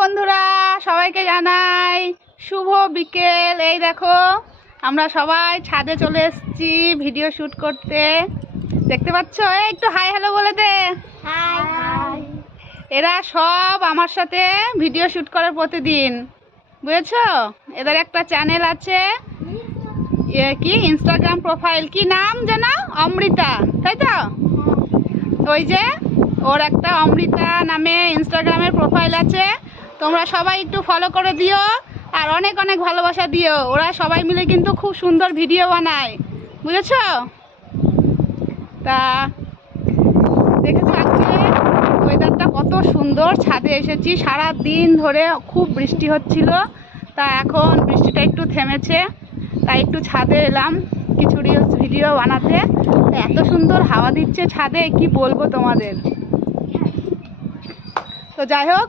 বন্ধুরা, সবাইকে জানাই শুভ বিকেল। এই দেখো আমরা সবাই ছাদে চলে এসেছি ভিডিও শ্যুট করতে। দেখতে পাচ্ছ? এই একটু হাই হ্যালো বলে দে। হাই। এরা সব আমার সাথে ভিডিও শ্যুট করে প্রতিদিন, বুঝেছো? এদের একটা চ্যানেল আছে, কি ইনস্টাগ্রাম প্রোফাইল, কি নাম যেন? অমৃতা, তাই তো? ওই যে ওর একটা অমৃতা নামে ইনস্টাগ্রামের প্রোফাইল আছে, তোমরা সবাই একটু ফলো করে দিও আর অনেক অনেক ভালোবাসা দিও। ওরা সবাই মিলে কিন্তু খুব সুন্দর ভিডিও বানায়, বুঝেছো? তা দেখেছো আজকে ওয়েদারটা কত সুন্দর। ছাদে এসেছি, সারা দিন ধরে খুব বৃষ্টি হচ্ছিল, তা এখন বৃষ্টিটা একটু থেমেছে, তাই একটু ছাদে এলাম কিছু রিলস ভিডিও বানাতে। এত সুন্দর হাওয়া দিচ্ছে ছাদে, কি বলবো তোমাদের। তো যাই হোক,